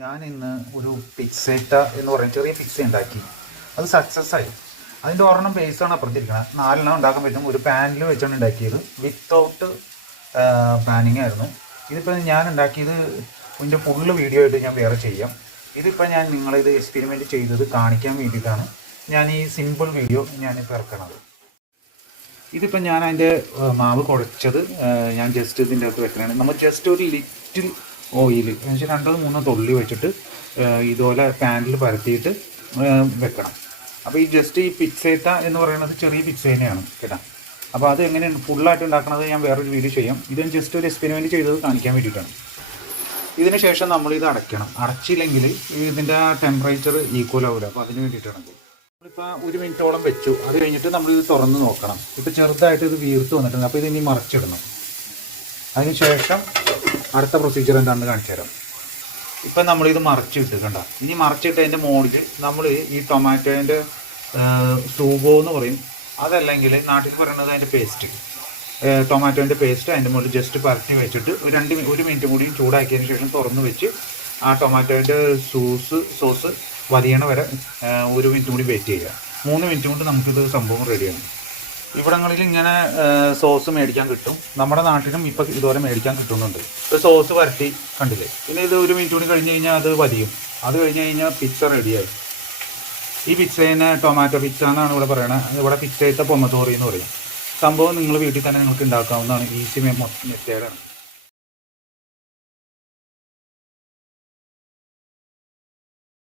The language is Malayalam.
ഞാൻ ഇന്ന് ഒരു പിക്സേറ്റ എന്ന് പറഞ്ഞ ചെറിയ പിക്സ ഉണ്ടാക്കി. അത് സക്സസ് ആയി. അതിന്റെ ഒരെണ്ണം ബേസാണ് അപ്പുറത്തിരിക്കുന്നത് നാലെണ്ണം ഉണ്ടാക്കാൻ പറ്റും. ഒരു പാനിൽ വെച്ചാണ് ഉണ്ടാക്കിയത്. വിത്തൗട്ട് പാനിങ് ആയിരുന്നു. ഇതിപ്പോൾ ഞാൻ ഉണ്ടാക്കിയത് ഇതിന്റെ ഫുള്ള് വീഡിയോ ആയിട്ട് ഞാൻ വേറെ ചെയ്യാം. ഇതിപ്പോൾ ഞാൻ നിങ്ങളിത് എക്സ്പെരിമെന്റ് ചെയ്തത് കാണിക്കാൻ വേണ്ടിയിട്ടാണ്. ഞാൻ ഈ സിമ്പിൾ വീഡിയോ ഞാനിപ്പോൾ ഇറക്കണത്. ഇതിപ്പോൾ ഞാൻ അതിന്റെ മാവ് കുഴച്ചത് ഞാൻ ജസ്റ്റ് ഇതിന്റെ അകത്ത് വെക്കണതാണ്. നമ്മൾ ജസ്റ്റ് ഒരു ലിറ്റിൽ ഓയിൽ. എന്നുവെച്ചാൽ രണ്ടോ മൂന്നോ തൊള്ളി വെച്ചിട്ട് ഇതുപോലെ പാനിൽ പരത്തിയിട്ട് വെക്കണം. അപ്പോൾ ഈ ജസ്റ്റ് ഈ പിക്സേറ്റ എന്ന് പറയുന്നത് ചെറിയ പിക്സേനയാണ് കേട്ടോ. അപ്പോൾ അത് എങ്ങനെയാണ് ഫുള്ളായിട്ട് ഉണ്ടാക്കണത് ഞാൻ വേറൊരു വീഡിയോ ചെയ്യാം. ഇതും ജസ്റ്റ് ഒരു എക്സ്പെരിമെന്റ് ചെയ്തത് കാണിക്കാൻ വേണ്ടിയിട്ടാണ്. ഇതിന് ശേഷം നമ്മൾ ഇത് അടയ്ക്കണം. അടച്ചില്ലെങ്കിൽ ഇതിന്റെ ടെമ്പറേച്ചർ ഈക്വൽ ആവില്ല അപ്പോൾ അതിന് വേണ്ടിയിട്ടാണ് നമ്മളിപ്പോൾ ഒരു മിനിറ്റോളം വെച്ചു. അത് കഴിഞ്ഞിട്ട് നമ്മൾ ഇത് തുറന്ന് നോക്കണം. ഇപ്പോൾ ചെറുതായിട്ട് ഇത് വീർത്ത് വന്നിട്ടുണ്ട്. അപ്പോൾ ഇത് ഇനി മറിച്ചിടണം. അതിന് ശേഷം അടുത്ത പ്രൊസീജിയർ എന്താണെന്ന് കാണിച്ചു തരാം. ഇപ്പം നമ്മളിത് മറച്ചിട്ട് കണ്ട? ഇനി മറച്ചിട്ട് അതിന്റെ മുകളിൽ നമ്മൾ ഈ ടൊമാറ്റോന്റെ സൂഗോ എന്ന് പറയും. അതല്ലെങ്കിൽ നാട്ടിൽ പറയുന്നത് അതിന്റെ പേസ്റ്റ് ടൊമാറ്റോന്റെ പേസ്റ്റ് അതിന്റെ മുകളിൽ ജസ്റ്റ് പരട്ടി വെച്ചിട്ട് രണ്ട് ഒരു മിനിറ്റ് കൂടി ചൂടാക്കിയതിന് ശേഷം തുറന്ന് വെച്ച് ആ ടൊമാറ്റോന്റെ സൂസ് സോസ് വരിയണ വരെ ഒരു മിനിറ്റ് കൂടി വെയിറ്റ് ചെയ്യുക. മൂന്ന് മിനിറ്റ് കൊണ്ട് നമുക്കിത് സംഭവം റെഡിയാണ് ഇവിടങ്ങളിൽ ഇങ്ങനെ സോസ് മേടിക്കാൻ കിട്ടും. നമ്മുടെ നാട്ടിലും ഇപ്പം ഇതുപോലെ മേടിക്കാൻ കിട്ടുന്നുണ്ട്. സോസ് വരട്ടി കണ്ടില്ലേ? പിന്നെ ഇത് ഒരു മിനിറ്റ് കൂടി കഴിഞ്ഞ് കഴിഞ്ഞാൽ അത് വലിയും അത് കഴിഞ്ഞ് കഴിഞ്ഞാൽ പിച്ച റെഡിയായി ഈ പിച്ചേനെ ടൊമാറ്റോ പിച്ച എന്നാണ് ഇവിടെ പറയുന്നത് ഇവിടെ പിച്ചയത്തെ പൊമ്മത്തോറി എന്ന് പറയും. സംഭവം നിങ്ങൾ വീട്ടിൽ തന്നെ നിങ്ങൾക്ക് ഉണ്ടാക്കാവുന്നതാണ്. ഈസി മെത്തേഡാണ്.